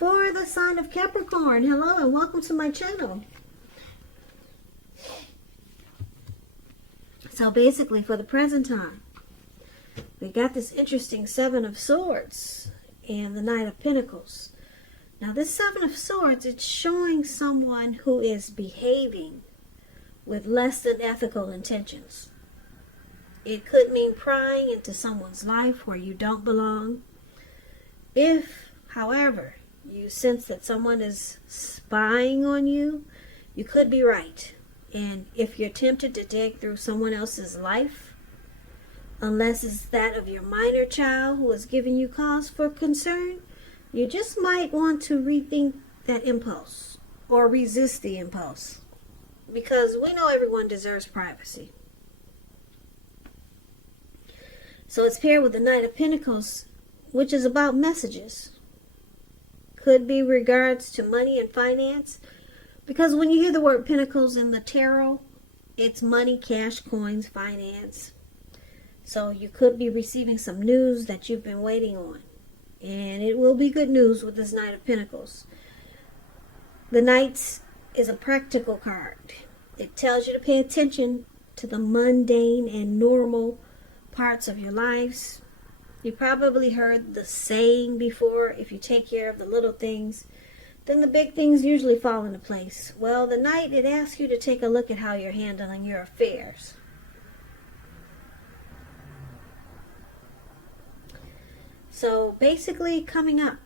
for the sign of Capricorn. Hello and welcome to my channel. So basically, for the present time, we got this interesting Seven of Swords and the Knight of Pentacles. Now this Seven of Swords, it's showing someone who is behaving with less than ethical intentions. It could mean prying into someone's life where you don't belong. If, however, you sense that someone is spying on you, you could be right. And if you're tempted to dig through someone else's life, unless it's that of your minor child who is giving you cause for concern, you just might want to rethink that impulse or resist the impulse. Because we know everyone deserves privacy. So it's paired with the Knight of Pentacles, which is about messages. Could be regards to money and finance. Because when you hear the word Pentacles in the tarot, it's money, cash, coins, finance. So you could be receiving some news that you've been waiting on. And it will be good news with this Knight of Pentacles. The Knight is a practical card. It tells you to pay attention to the mundane and normal parts of your lives. You probably heard the saying before, if you take care of the little things, then the big things usually fall into place. Well, the Knight, it asks you to take a look at how you're handling your affairs. So basically, coming up,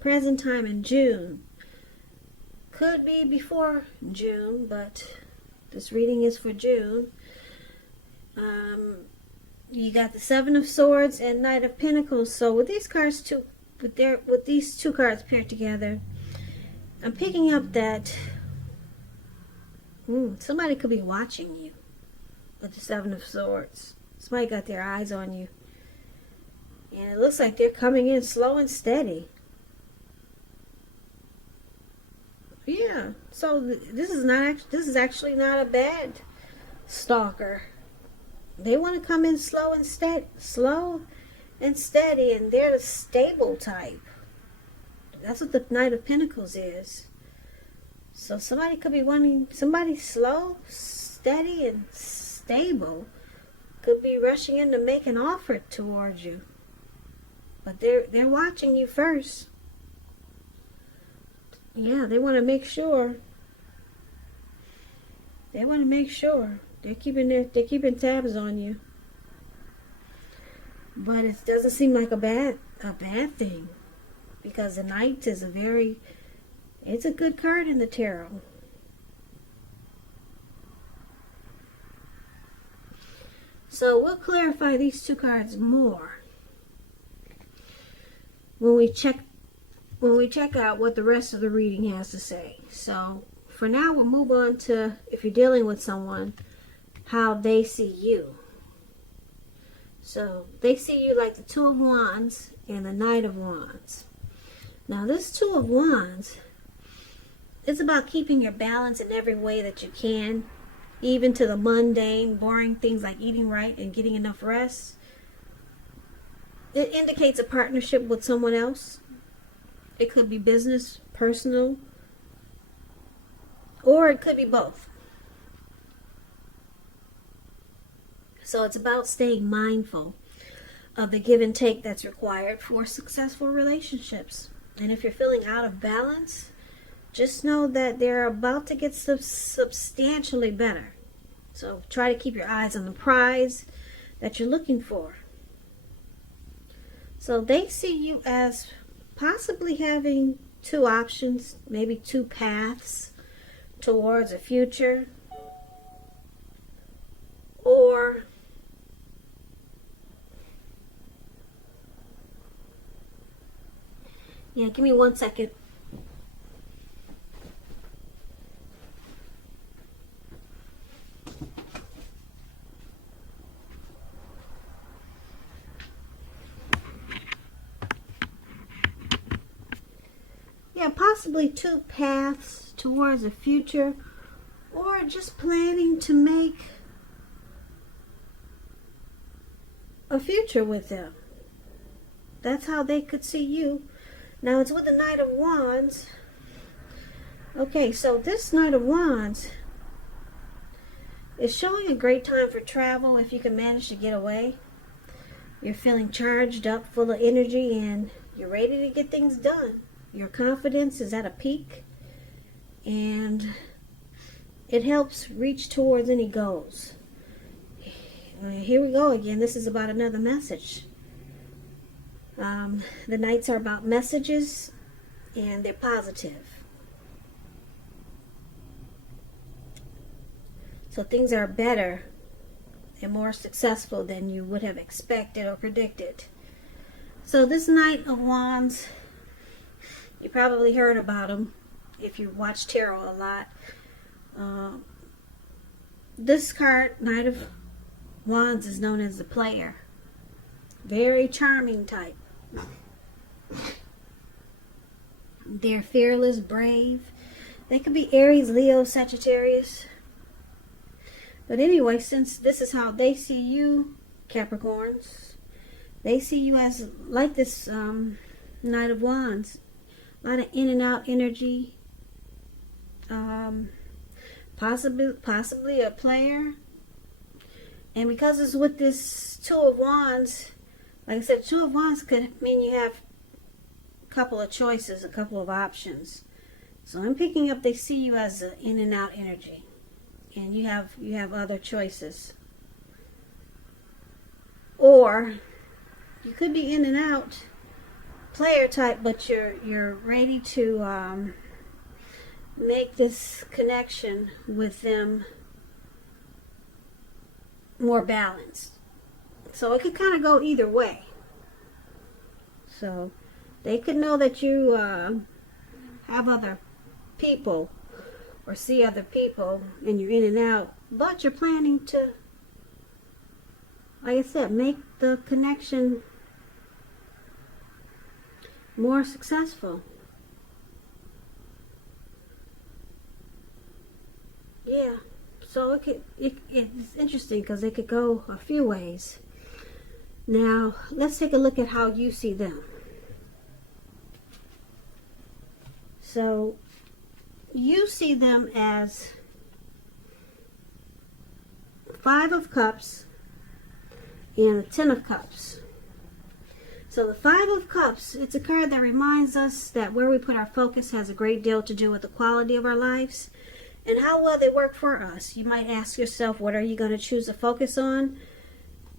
present time in June. Could be before June, but this reading is for June. You got the Seven of Swords and Knight of Pentacles. So with these cards with these two cards paired together, I'm picking up that somebody could be watching you with the Seven of Swords. Somebody got their eyes on you. And it looks like they're coming in slow and steady. Yeah, so this is actually not a bad stalker. They want to come in slow and steady, and they're the stable type. That's what the Knight of Pentacles is. So somebody could be wanting somebody slow, steady, and stable. Could be rushing in to make an offer towards you. But they're watching you first. Yeah, they want to make sure. They want to make sure they're keeping tabs on you. But it doesn't seem like a bad thing, because the Knight is it's a good card in the tarot. So we'll clarify these two cards more when we check out what the rest of the reading has to say. So for now, we'll move on to, if you're dealing with someone, how they see you. So they see you like the Two of Wands and the Knight of Wands. Now this Two of Wands is about keeping your balance in every way that you can, even to the mundane, boring things like eating right and getting enough rest. It indicates a partnership with someone else. It could be business, personal, or it could be both. So it's about staying mindful of the give and take that's required for successful relationships. And if you're feeling out of balance, just know that they're about to get substantially better. So try to keep your eyes on the prize that you're looking for. So they see you as possibly having two options, maybe two paths towards a future. Or yeah, give me 1 second. Yeah, possibly two paths towards a future, or just planning to make a future with them. That's how they could see you. Now it's with the Knight of Wands. Okay, so this Knight of Wands is showing a great time for travel if you can manage to get away. You're feeling charged up, full of energy, and you're ready to get things done. Your confidence is at a peak, and it helps reach towards any goals. Here we go again. This is about another message. The Knights are about messages, and they're positive. So things are better and more successful than you would have expected or predicted. So this Knight of Wands, you probably heard about him if you watch tarot a lot. This card, Knight of Wands, is known as the player. Very charming type. They're fearless, brave. They could be Aries, Leo, Sagittarius. But anyway, since this is how they see you, Capricorns, they see you as like this Knight of Wands. A lot of in and out energy. Possibly a player. And because it's with this Two of Wands, like I said, Two of Wands could mean you have a couple of choices, a couple of options. So I'm picking up they see you as an in and out energy. And you have other choices. Or you could be in and out player type, but you're ready to make this connection with them more balanced. So it could kind of go either way. So they could know that you have other people or see other people and you're in and out, but you're planning to, like I said, make the connection more successful. Yeah, so it's interesting because it could go a few ways. Now, let's take a look at how you see them. So, you see them as Five of Cups and the Ten of Cups. So the Five of Cups, it's a card that reminds us that where we put our focus has a great deal to do with the quality of our lives and how well they work for us. You might ask yourself, what are you going to choose to focus on?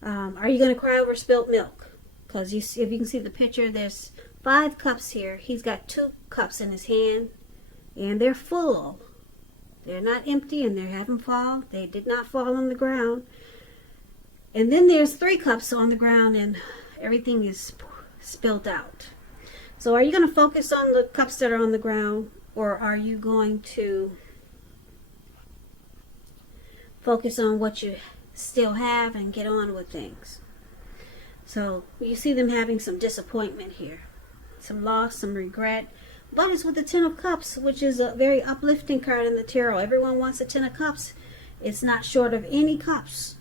Are you going to cry over spilt milk? Because if you can see the picture, there's 5 cups here. He's got 2 cups in his hand. And they're full. They're not empty and they haven't fallen. They did not fall on the ground. And then there's 3 cups on the ground and everything is spilled out. So are you going to focus on the cups that are on the ground, or are you going to focus on what you still have and get on with things? So you see them having some disappointment here. Some loss, some regret. But it's with the Ten of Cups, which is a very uplifting card in the tarot. Everyone wants a Ten of Cups. It's not short of any cups.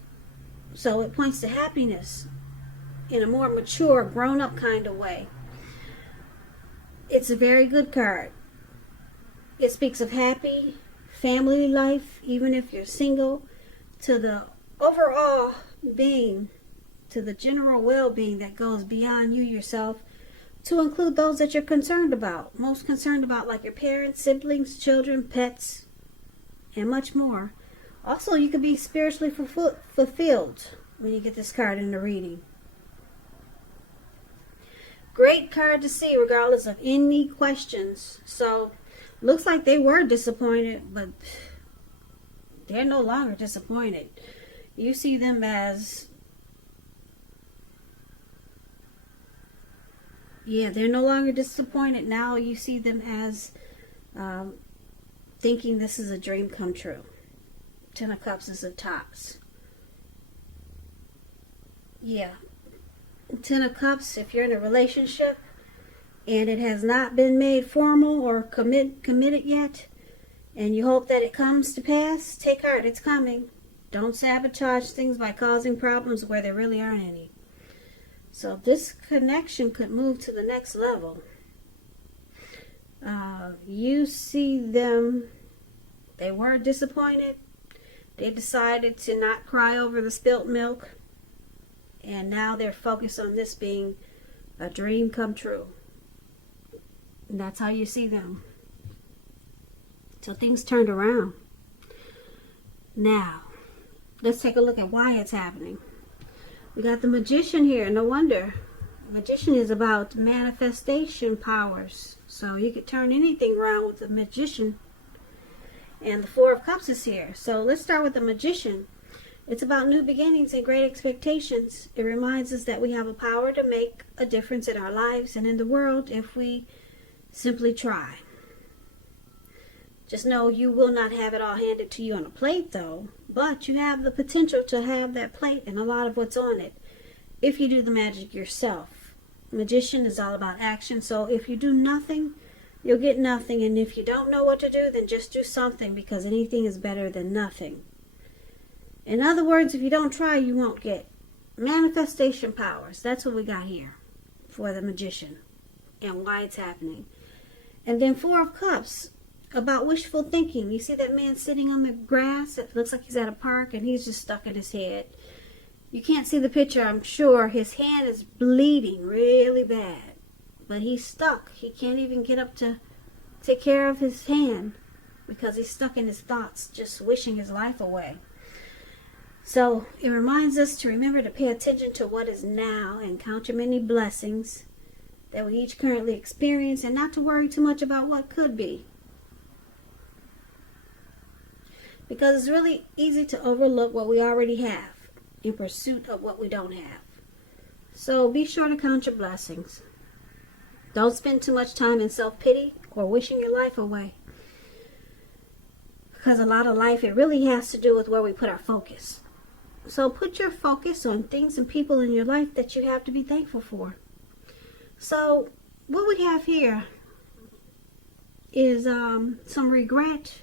So it points to happiness in a more mature, grown-up kind of way. It's a very good card. It speaks of happy family life, even if you're single, to the overall being, to the general well-being that goes beyond you yourself, to include those that you're concerned about, most concerned about, like your parents, siblings, children, pets, and much more. Also, you could be spiritually fulfilled when you get this card in the reading. Great card to see regardless of any questions. So, looks like they were disappointed, but they're no longer disappointed. You see them as, they're no longer disappointed. Now you see them as thinking this is a dream come true. Ten of Cups is of tops. Yeah. Ten of Cups, if you're in a relationship and it has not been made formal or committed yet, and you hope that it comes to pass, take heart, it's coming. Don't sabotage things by causing problems where there really aren't any. So this connection could move to the next level. You see them, they were disappointed. They decided to not cry over the spilt milk. And now they're focused on this being a dream come true. And that's how you see them. So things turned around. Now, let's take a look at why it's happening. We got the Magician here. No wonder. Magician is about manifestation powers. So you could turn anything around with the Magician. And the Four of Cups is here. So let's start with the Magician. It's about new beginnings and great expectations. It reminds us that we have a power to make a difference in our lives and in the world if we simply try. Just know you will not have it all handed to you on a plate, though. But you have the potential to have that plate and a lot of what's on it if you do the magic yourself. Magician is all about action. So if you do nothing, you'll get nothing. And if you don't know what to do, then just do something, because anything is better than nothing. In other words, if you don't try, you won't get. Manifestation powers. That's what we got here for the Magician and why it's happening. And then Four of Cups, about wishful thinking. You see that man sitting on the grass? It looks like he's at a park and he's just stuck in his head. You can't see the picture, I'm sure. His hand is bleeding really bad. But he's stuck. He can't even get up to take care of his hand because he's stuck in his thoughts, just wishing his life away. So it reminds us to remember to pay attention to what is now and count your many blessings that we each currently experience, and not to worry too much about what could be. Because it's really easy to overlook what we already have in pursuit of what we don't have. So be sure to count your blessings. Don't spend too much time in self-pity or wishing your life away. Because a lot of life, it really has to do with where we put our focus. So put your focus on things and people in your life that you have to be thankful for. So what we have here is some regret.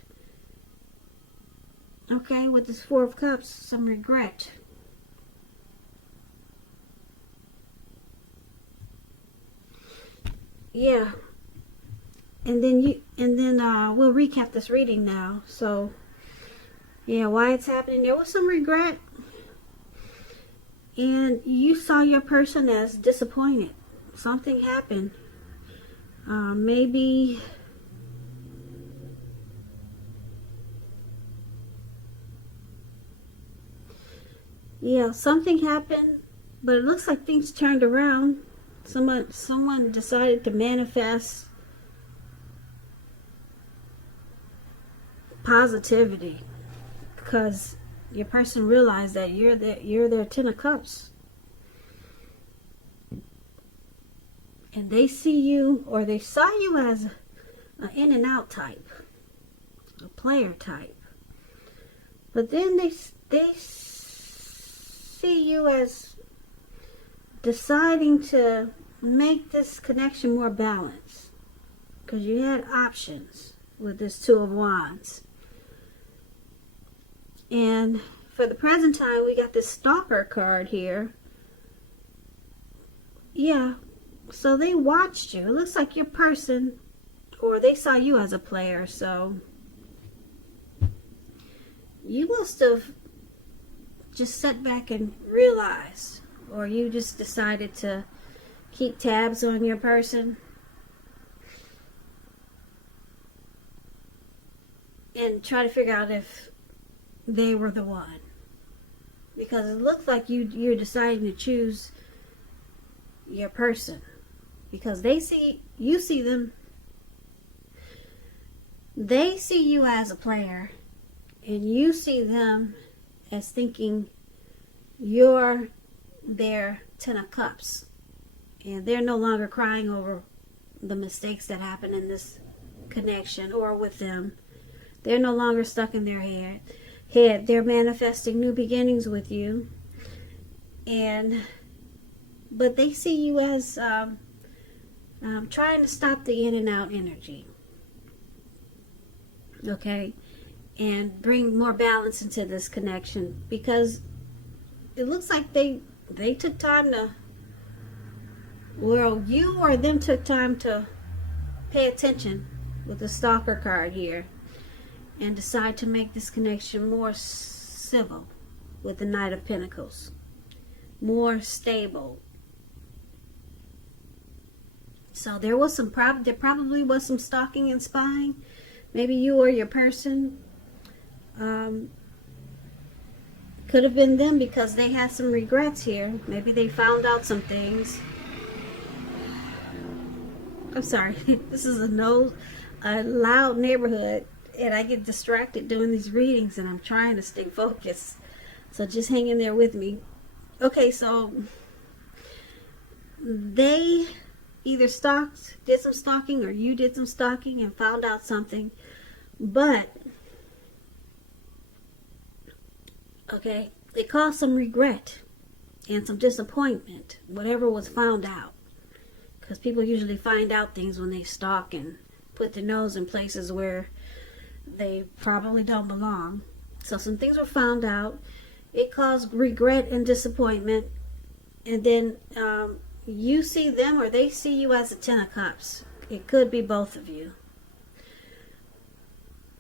Okay, with this Four of Cups, some regret. Yeah. And then we'll recap this reading now. So yeah, why it's happening. There was some regret. And you saw your person as disappointed. Something happened. Maybe yeah, something happened, but it looks like things turned around. Someone decided to manifest positivity because your person realized that you're their Ten of Cups. And they see you, or they saw you as an in and out type, a player type. But then they see you as deciding to make this connection more balanced, because you had options with this Two of Wands. And for the present time, we got this Stalker card here. Yeah, so they watched you. It looks like your person, or they saw you as a player, so you must have just sat back and realized, or you just decided to keep tabs on your person and try to figure out if they were the one, because it looks like you're deciding to choose your person, because they see them, they see you as a player, and you see them as thinking you're their Ten of Cups, and they're no longer crying over the mistakes that happen in this connection or with them. They're no longer stuck in their head. They're manifesting new beginnings with you, but they see you as trying to stop the in and out energy, okay, and bring more balance into this connection, because it looks like they took time to, well, you or them took time to pay attention with the stalker card here and decide to make this connection more civil with the Knight of Pentacles, more stable. So there probably was some stalking and spying. Maybe you or your person. Could have been them because they had some regrets here. Maybe they found out some things. I'm sorry. This is a loud neighborhood, and I get distracted doing these readings, and I'm trying to stay focused. So just hang in there with me. Okay, so they either did some stalking, or you did some stalking and found out something. But, okay, it caused some regret and some disappointment, whatever was found out. Because people usually find out things when they stalk and put their nose in places where they probably don't belong. So some things were found out. It caused regret and disappointment. And then you see them or they see you as a Ten of Cups. It could be both of you.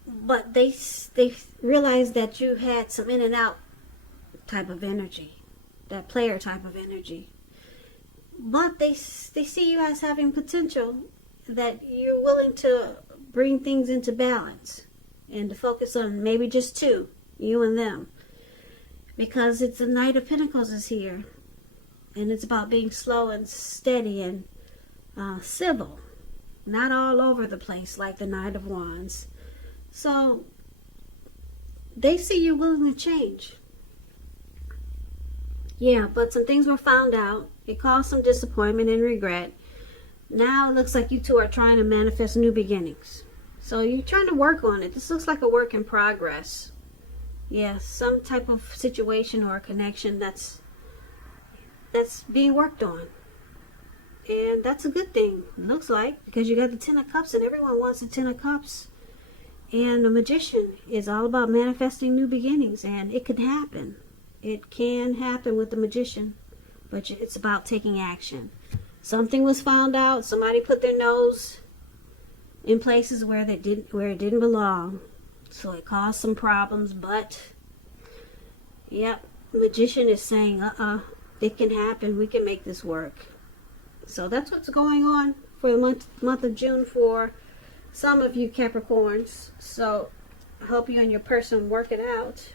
But they realized that you had some in and out type of energy. That player type of energy. But they see you as having potential, that you're willing to bring things into balance and to focus on maybe just two, you and them. Because it's the Knight of Pentacles is here. And it's about being slow and steady and civil. Not all over the place like the Knight of Wands. So they see you're willing to change. Yeah, but some things were found out. It caused some disappointment and regret. Now it looks like you two are trying to manifest new beginnings. So you're trying to work on it. This looks like a work in progress. Yeah, some type of situation or a connection that's being worked on. And that's a good thing, it looks like, because you got the Ten of Cups and everyone wants the Ten of Cups. And the Magician is all about manifesting new beginnings, and it could happen. It can happen with the Magician, but it's about taking action. Something was found out. Somebody put their nose in places where it didn't belong, so it caused some problems. But yep, Magician is saying, it can happen. We can make this work. So that's what's going on for the month of June for some of you Capricorns. So I hope you and your person work it out.